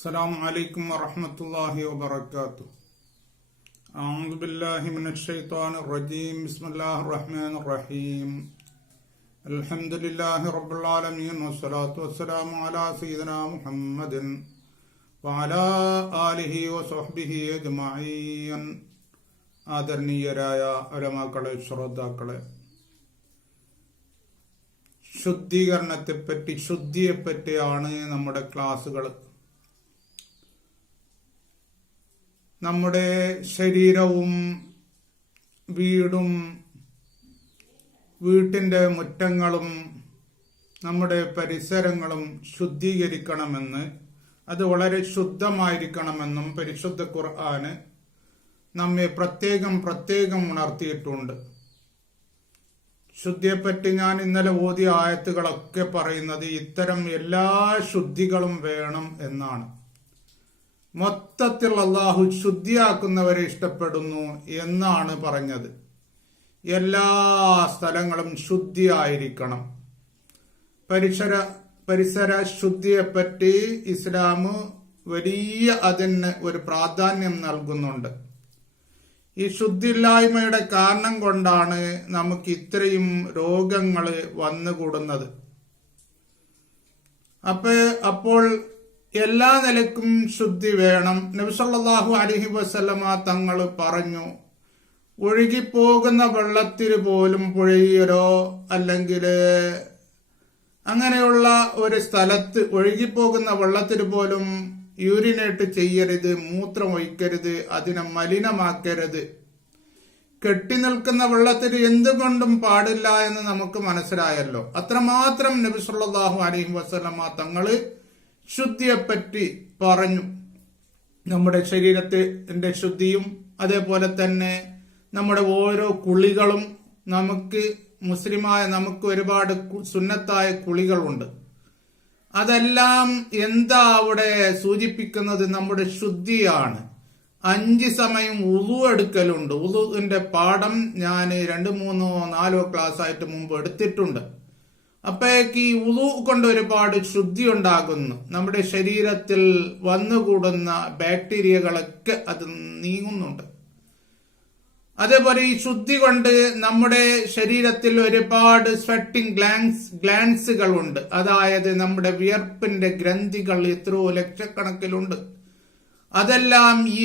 السلام عليكم ورحمة الله وبركاته. أعوذ بالله من الشيطان الرجيم. بسم الله الرحمن الرحيم. الحمد لله رب العالمين والصلاة والسلام على سيدنا محمد وعلى آله وصحبه أجمعين. ആദരണീയരായ ഉലമാക്കളെ, ശ്രോതാക്കളെ, ശുദ്ധീകരണത്തെപ്പറ്റി, ശുദ്ധിയെപ്പറ്റിയാണ് നമ്മുടെ ക്ലാസ്സുകൾ. നമ്മുടെ ശരീരവും വീടും വീട്ടിൻ്റെ മുറ്റങ്ങളും നമ്മുടെ പരിസരങ്ങളും ശുദ്ധീകരിക്കണമെന്ന്, അത് വളരെ ശുദ്ധമായിരിക്കണമെന്നും പരിശുദ്ധ ഖുർആന് നമ്മെ പ്രത്യേകം ഉണർത്തിയിട്ടുണ്ട്. ശുദ്ധിയെപ്പറ്റി ഞാൻ ഇന്നലെ ഓതിയ ആയത്തുകളൊക്കെ പറയുന്നത് ഇത്തരം എല്ലാ ശുദ്ധികളും വേണം എന്നാണ്. മൊത്തത്തിൽ അള്ളാഹു ശുദ്ധിയാക്കുന്നവരെ ഇഷ്ടപ്പെടുന്നു എന്നാണ് പറഞ്ഞത്. എല്ലാ സ്ഥലങ്ങളും ശുദ്ധിയായിരിക്കണം. പരിസര ശുദ്ധിയെപ്പറ്റി ഇസ്ലാം അതിന് ഒരു പ്രാധാന്യം നൽകുന്നുണ്ട്. ഈ ശുദ്ധിയില്ലായ്മയുടെ കാരണം കൊണ്ടാണ് നമുക്ക് ഇത്രയും രോഗങ്ങൾ വന്നുകൂടുന്നത്. അപ്പോൾ എല്ലാ നിലക്കും ശുദ്ധി വേണം. നബി സല്ലല്ലാഹു അലൈഹി വസല്ലമ തങ്ങൾ പറഞ്ഞു, ഒഴുകിപ്പോകുന്ന വെള്ളത്തിൽ പോലും, പുഴയിലോ അല്ലെങ്കിൽ അങ്ങനെയുള്ള ഒരു സ്ഥലത്ത് ഒഴുകിപ്പോകുന്ന വെള്ളത്തിൽ പോലും യൂറിനേറ്റ് ചെയ്യരുത്, മൂത്രം ഒഴിക്കരുത്, അതിനെ മലിനമാക്കരുത്. കെട്ടി നിൽക്കുന്ന വെള്ളത്തിൽ എന്തുകൊണ്ടും പാടില്ല എന്ന് നമുക്ക് മനസ്സിലായല്ലോ. അത്രമാത്രം നബി സല്ലല്ലാഹു അലൈഹി വസല്ലമ തങ്ങള് ശുദ്ധിയെപ്പറ്റി പറഞ്ഞു. നമ്മുടെ ശരീരത്തിന്റെ ശുദ്ധിയും അതേപോലെ തന്നെ നമ്മുടെ ഓരോ കുളികളും, നമുക്ക് ഒരുപാട് സുന്നത്തായ കുളികളുണ്ട്. അതെല്ലാം എന്താ അവിടെ സൂചിപ്പിക്കുന്നത്? നമ്മുടെ ശുദ്ധിയാണ്. 5 സമയം ഉളു എടുക്കലുണ്ട്. ഉളുവിന്റെ പാഠം ഞാൻ 2-3-4 ക്ലാസ് ആയിട്ട് മുമ്പ് എടുത്തിട്ടുണ്ട്. അപ്പോഴേക്ക് ഈ ഉളു കൊണ്ട് ഒരുപാട് ശുദ്ധി ഉണ്ടാകുന്നു. നമ്മുടെ ശരീരത്തിൽ വന്നുകൂടുന്ന ബാക്ടീരിയകളൊക്കെ അത് നീങ്ങുന്നുണ്ട്. അതേപോലെ ഈ ശുദ്ധി കൊണ്ട് നമ്മുടെ ശരീരത്തിൽ ഒരുപാട് സ്വെറ്റിംഗ് ഗ്ലാൻസുകൾ ഉണ്ട്. അതായത് നമ്മുടെ വിയർപ്പിന്റെ ഗ്രന്ഥികൾ എത്രയോ ലക്ഷക്കണക്കിലുണ്ട്. അതെല്ലാം ഈ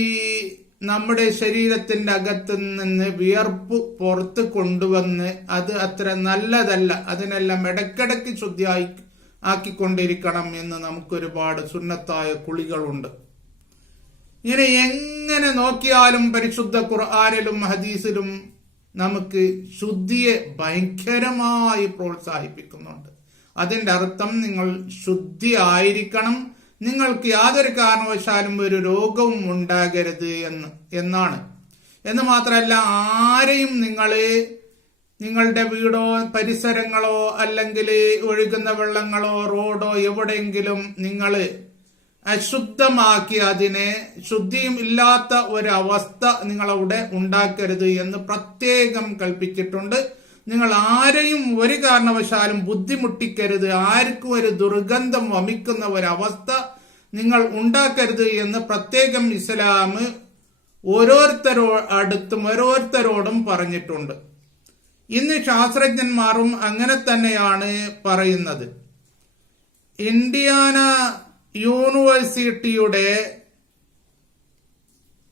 നമ്മുടെ ശരീരത്തിന്റെ അകത്ത് നിന്ന് വിയർപ്പ് പുറത്ത് കൊണ്ടുവന്ന് അത് അത്ര നല്ലതല്ല. അതിനെല്ലാം ഇടയ്ക്കിടയ്ക്ക് ശുദ്ധിയായി ആക്കിക്കൊണ്ടിരിക്കണം എന്ന് നമുക്കൊരുപാട് സുന്നത്തായ കുളികളുണ്ട്. ഇങ്ങനെ എങ്ങനെ നോക്കിയാലും പരിശുദ്ധ ഖുർആനിലും ഹദീസിലും നമുക്ക് ശുദ്ധിയെ ഭയങ്കരമായി പ്രോത്സാഹിപ്പിക്കുന്നുണ്ട്. അതിന്റെ അർത്ഥം നിങ്ങൾ ശുദ്ധി ആയിരിക്കണം, നിങ്ങൾക്ക് യാതൊരു കാരണവശാലും ഒരു രോഗവും ഉണ്ടാകരുത് എന്നാണ്. എന്ന് മാത്രമല്ല, ആരെയും നിങ്ങളുടെ വീടോ പരിസരങ്ങളോ അല്ലെങ്കിൽ ഒഴുകുന്ന വെള്ളങ്ങളോ റോഡോ എവിടെയെങ്കിലും നിങ്ങൾ അശുദ്ധമാക്കി, അതിനെ ശുദ്ധിയും ഇല്ലാത്ത ഒരവസ്ഥ നിങ്ങളവിടെ ഉണ്ടാക്കരുത് എന്ന് പ്രത്യേകം കൽപ്പിച്ചിട്ടുണ്ട്. നിങ്ങൾ ആരെയും ഒരു കാരണവശാലും ബുദ്ധിമുട്ടിക്കരുത്, ആർക്കും ഒരു ദുർഗന്ധം വമിക്കുന്ന ഒരവസ്ഥ നിങ്ങൾ ഉണ്ടാക്കരുത് എന്ന് പ്രത്യേകം ഇസ്ലാം ഓരോരുത്തരോടും പറഞ്ഞിട്ടുണ്ട്. ഇന്ന് ശാസ്ത്രജ്ഞന്മാരും അങ്ങനെ തന്നെയാണ് പറയുന്നത്. ഇന്ത്യാന യൂണിവേഴ്സിറ്റിയുടെ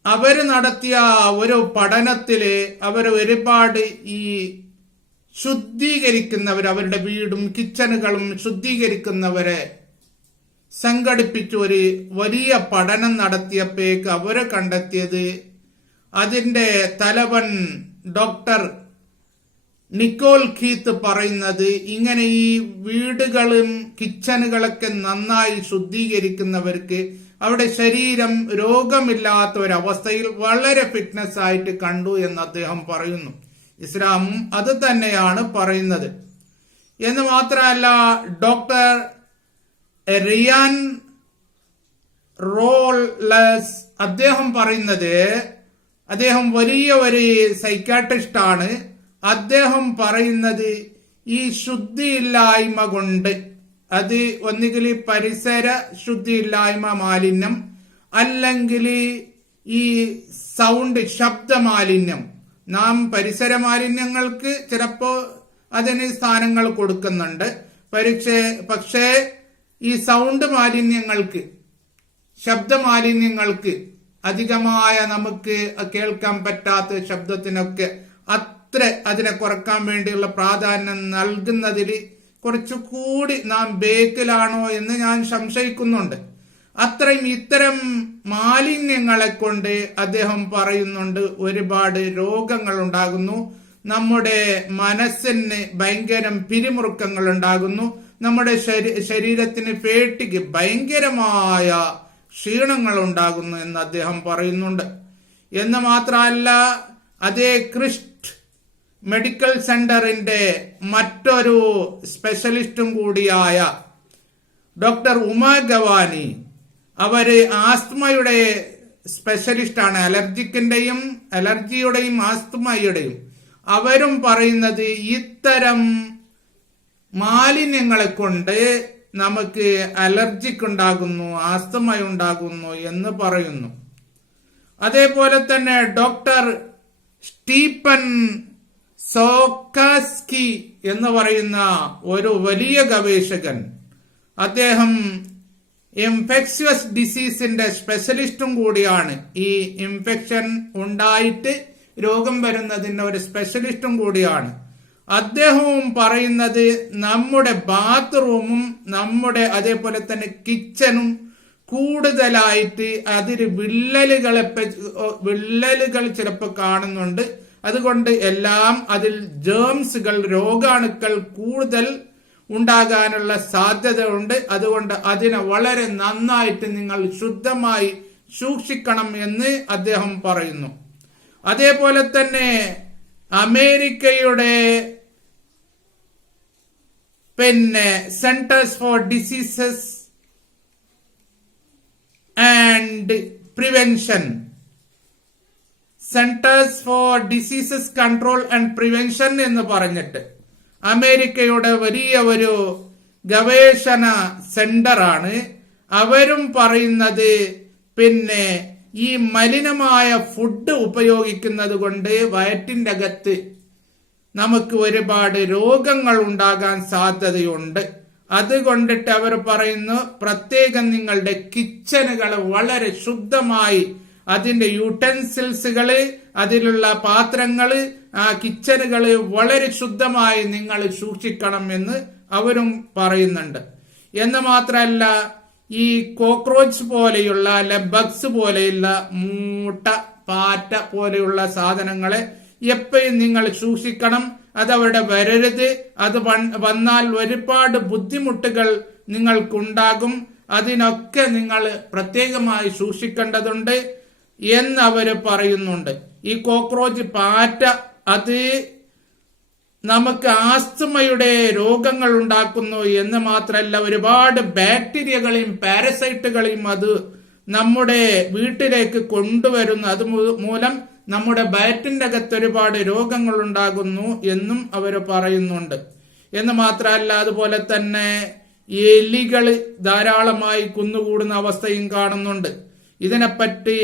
അവര് നടത്തിയ ഒരു പഠനത്തില് അവർ ഒരുപാട് ഈ ശുദ്ധീകരിക്കുന്നവർ, അവരുടെ വീടും കിച്ചണുകളും ശുദ്ധീകരിക്കുന്നവരെ സംഘടിപ്പിച്ച് ഒരു വലിയ പഠനം നടത്തിയപ്പോഴേക്ക് അവര് കണ്ടെത്തിയത്, അതിന്റെ തലവൻ ഡോക്ടർ നിക്കോൾ കീത്ത് പറയുന്നത്, ഇങ്ങനെ ഈ വീടുകളും കിച്ചണുകളൊക്കെ നന്നായി ശുദ്ധീകരിക്കുന്നവർക്ക് അവിടെ ശരീരം രോഗമില്ലാത്ത ഒരവസ്ഥയിൽ വളരെ ഫിറ്റ്നസ് ആയിട്ട് കണ്ടു എന്ന് അദ്ദേഹം പറയുന്നു. ഇസ്ലാമും അത് തന്നെയാണ് പറയുന്നത്. എന്ന് മാത്രമല്ല, ഡോക്ടർ റിയാൻ റോളസ് അദ്ദേഹം പറയുന്നത്, അദ്ദേഹം വലിയ ഒരു സൈക്കാട്രിസ്റ്റ് ആണ്. അദ്ദേഹം പറയുന്നത്, ഈ ശുദ്ധിയില്ലായ്മ കൊണ്ട് അത് ഒന്നുകിൽ പരിസര ശുദ്ധിയില്ലായ്മ മാലിന്യം, അല്ലെങ്കിൽ ഈ സൗണ്ട് ശബ്ദ മാലിന്യം. നാം പരിസര മാലിന്യങ്ങൾക്ക് ചിലപ്പോ അതിന് സ്ഥാനങ്ങൾ കൊടുക്കുന്നുണ്ട്. പക്ഷേ ഈ സൗണ്ട് മാലിന്യങ്ങൾക്ക്, ശബ്ദ മാലിന്യങ്ങൾക്ക്, അധികമായ നമുക്ക് കേൾക്കാൻ പറ്റാത്ത ശബ്ദത്തിനൊക്കെ അതിനെ കുറക്കാൻ വേണ്ടിയുള്ള പ്രാധാന്യം നൽകുന്നതിൽ കുറച്ചുകൂടി നാം ബേക്കിലാണോ എന്ന് ഞാൻ സംശയിക്കുന്നുണ്ട്. ഇത്തരം മാലിന്യങ്ങളെ കൊണ്ട് അദ്ദേഹം പറയുന്നുണ്ട് ഒരുപാട് രോഗങ്ങൾ ഉണ്ടാകുന്നു, നമ്മുടെ മനസ്സിന് ഭയങ്കരം പിരിമുറുക്കങ്ങൾ ഉണ്ടാകുന്നു, നമ്മുടെ ശരീരത്തിന് ഫേട്ടിക്ക് ഭയങ്കരമായ ക്ഷീണങ്ങൾ ഉണ്ടാകുന്നു എന്ന് അദ്ദേഹം പറയുന്നുണ്ട്. എന്ന് മാത്രമല്ല, അതേ ക്രിസ്റ്റ് മെഡിക്കൽ സെന്ററിന്റെ മറ്റൊരു സ്പെഷ്യലിസ്റ്റും കൂടിയായ ഡോക്ടർ ഉമ ഗവാനി, അവര് ആസ്തമയുടെ സ്പെഷ്യലിസ്റ്റാണ്, അലർജിയുടെയും ആസ്തമയുടെയും. അവരും പറയുന്നത് ഇത്തരം മാലിന്യങ്ങളെ കൊണ്ട് നമുക്ക് അലർജിക്കുണ്ടാകുന്നു, ആസ്തമയുണ്ടാകുന്നു എന്ന് പറയുന്നു. അതേപോലെ തന്നെ ഡോക്ടർ സ്റ്റീഫൻ സോക്കാസ്കി എന്ന് പറയുന്ന ഒരു വലിയ ഗവേഷകൻ, അദ്ദേഹം ഇൻഫെക്ഷ്യസ് ഡിസീസിന്റെ സ്പെഷ്യലിസ്റ്റും കൂടിയാണ്. ഈ ഇൻഫെക്ഷൻ ഉണ്ടായിട്ട് രോഗം വരുന്നതിന്റെ ഒരു സ്പെഷ്യലിസ്റ്റും കൂടിയാണ്. അദ്ദേഹവും പറയുന്നത് നമ്മുടെ ബാത്റൂമും അതേപോലെ തന്നെ കിച്ചണും കൂടുതലായിട്ട് അതിൽ വിള്ളലുകൾ ചിലപ്പോൾ കാണുന്നുണ്ട്. അതുകൊണ്ട് എല്ലാം അതിൽ ജേംസുകൾ, രോഗാണുക്കൾ കൂടുതൽ ഉണ്ടാകാനുള്ള സാധ്യത ഉണ്ട്. അതുകൊണ്ട് അതിനെ വളരെ നന്നായിട്ട് നിങ്ങൾ ശുദ്ധമായി സൂക്ഷിക്കണം എന്ന് അദ്ദേഹം പറയുന്നു. അതേപോലെ തന്നെ അമേരിക്കയുടെ centres four diseases and prevention, centres four diseases control and prevention എന്ന് പറഞ്ഞിട്ട് അമേരിക്കയുടെ വലിയ ഒരു ഗവേഷണ സെന്ററാണ്. അവരും പറയുന്നത് ഈ മലിനമായ ഫുഡ് ഉപയോഗിക്കുന്നത് കൊണ്ട് വയറ്റിന്റെ അകത്ത് നമുക്ക് ഒരുപാട് രോഗങ്ങൾ ഉണ്ടാകാൻ സാധ്യതയുണ്ട്. അതുകൊണ്ടിട്ട് അവർ പറയുന്നു, പ്രത്യേകം നിങ്ങളുടെ കിച്ചണുകൾ വളരെ ശുദ്ധമായി, അതിന്റെ യൂട്ടൻസിൽസുകള്, അതിലുള്ള പാത്രങ്ങള്, ആ കിച്ചണുകള് വളരെ ശുദ്ധമായി നിങ്ങൾ സൂക്ഷിക്കണം എന്ന് അവരും പറയുന്നുണ്ട്. എന്ന് മാത്രമല്ല, ഈ കോക്രോച്ച് പോലെയുള്ള ബഗ്സ് പോലെയുള്ള മൂട്ട, പാറ്റ പോലെയുള്ള സാധനങ്ങളെ എപ്പോഴും നിങ്ങൾ സൂക്ഷിക്കണം. അതവിടെ വരരുത്. അത് വന്നാൽ ഒരുപാട് ബുദ്ധിമുട്ടുകൾ നിങ്ങൾക്കുണ്ടാകും. അതിനൊക്കെ നിങ്ങൾ പ്രത്യേകമായി സൂക്ഷിക്കേണ്ടതുണ്ട് എന്ന് അവര് പറയുന്നുണ്ട്. ഈ കോക്രോച്ച്, പാറ്റ, അത് നമുക്ക് ആസ്തമയുടെ രോഗങ്ങൾ ഉണ്ടാക്കുന്നു എന്ന് മാത്രമല്ല, ഒരുപാട് ബാക്ടീരിയകളെയും പാരസൈറ്റുകളെയും അത് നമ്മുടെ വീട്ടിലേക്ക് കൊണ്ടുവരുന്നു. അത് മൂലം നമ്മുടെ വയറ്റിന്റെ അകത്ത് ഒരുപാട് രോഗങ്ങൾ ഉണ്ടാകുന്നു എന്നും അവർ പറയുന്നുണ്ട്. എന്ന് മാത്രമല്ല, അതുപോലെ തന്നെ എലികൾ ധാരാളമായി കുന്നുകൂടുന്ന അവസ്ഥയും കാണുന്നുണ്ട്. ഇതിനെപ്പറ്റി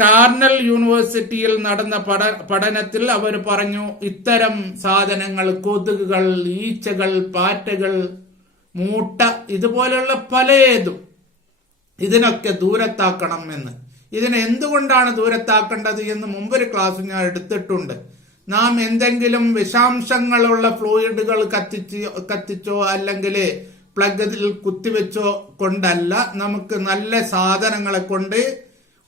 കാർണൽ യൂണിവേഴ്സിറ്റിയിൽ നടന്ന പഠനത്തിൽ അവർ പറഞ്ഞു, ഇത്തരം സാധനങ്ങൾ, കൊതുകുകൾ, ഈച്ചകൾ, പാറ്റകൾ, മൂട്ട, ഇതുപോലെയുള്ള പലതും ഇതിനൊക്കെ ദൂരത്താക്കണം എന്ന്. ഇതിനെ എന്തുകൊണ്ടാണ് ദൂരത്താക്കേണ്ടത് എന്ന് മുമ്പൊരു ക്ലാസ് ഞാൻ എടുത്തിട്ടുണ്ട്. നാം എന്തെങ്കിലും വിഷാംശങ്ങളുള്ള ഫ്ലൂയിഡുകൾ കത്തിച്ചോ അല്ലെങ്കിൽ പ്ലഗിൽ കുത്തിവെച്ചോ കൊണ്ടല്ല, നമുക്ക് നല്ല സാധനങ്ങളെ കൊണ്ട്,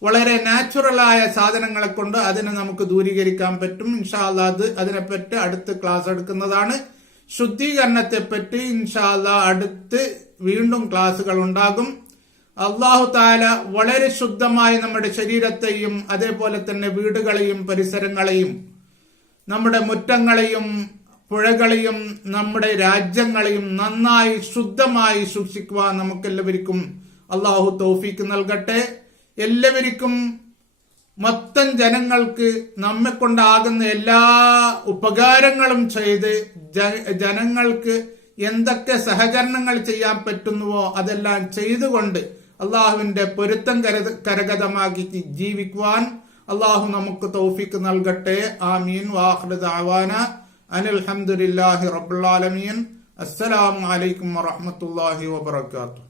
വളരെ നാച്ചുറലായ സാധനങ്ങളെ കൊണ്ട് അതിനെ നമുക്ക് ദൂരീകരിക്കാൻ പറ്റും. ഇൻഷാ അല്ലാഹ് അതിനെപ്പറ്റി അടുത്ത് ക്ലാസ് എടുക്കുന്നതാണ്. ശുദ്ധീകരണത്തെ പറ്റി ഇൻഷാ അല്ലാഹ് അടുത്ത് വീണ്ടും ക്ലാസുകൾ ഉണ്ടാകും. അല്ലാഹു തആല വളരെ ശുദ്ധമായി നമ്മുടെ ശരീരത്തെയും അതേപോലെ തന്നെ വീടുകളെയും പരിസരങ്ങളെയും നമ്മുടെ മുറ്റങ്ങളെയും പുഴകളെയും നമ്മുടെ രാജ്യങ്ങളെയും നന്നായി ശുദ്ധമായി സൂക്ഷിക്കുവാൻ നമുക്കെല്ലാവർക്കും അല്ലാഹു തൗഫീക്ക് നൽകട്ടെ. എല്ലാവർക്കും, മൊത്തം ജനങ്ങൾക്ക് നമ്മെ കൊണ്ടാകുന്ന എല്ലാ ഉപകാരങ്ങളും ചെയ്ത് ജനങ്ങൾക്ക് എന്തൊക്കെ സഹകരണങ്ങൾ ചെയ്യാൻ പറ്റുന്നുവോ അതെല്ലാം ചെയ്തുകൊണ്ട് അള്ളാഹുവിന്റെ പൊരുത്തം കരഗതമാക്കി ജീവിക്കുവാൻ അള്ളാഹു നമുക്ക് തൗഫീഖ് നൽകട്ടെ. ആമീൻ. വാഖിറു ദഅവാന അനിൽ ഹംദുലില്ലാഹി റബ്ബിൽ ആലമീൻ. അസ്സലാമു അലൈക്കും വറഹ്മത്തുള്ളാഹി വബറകാതുഹു.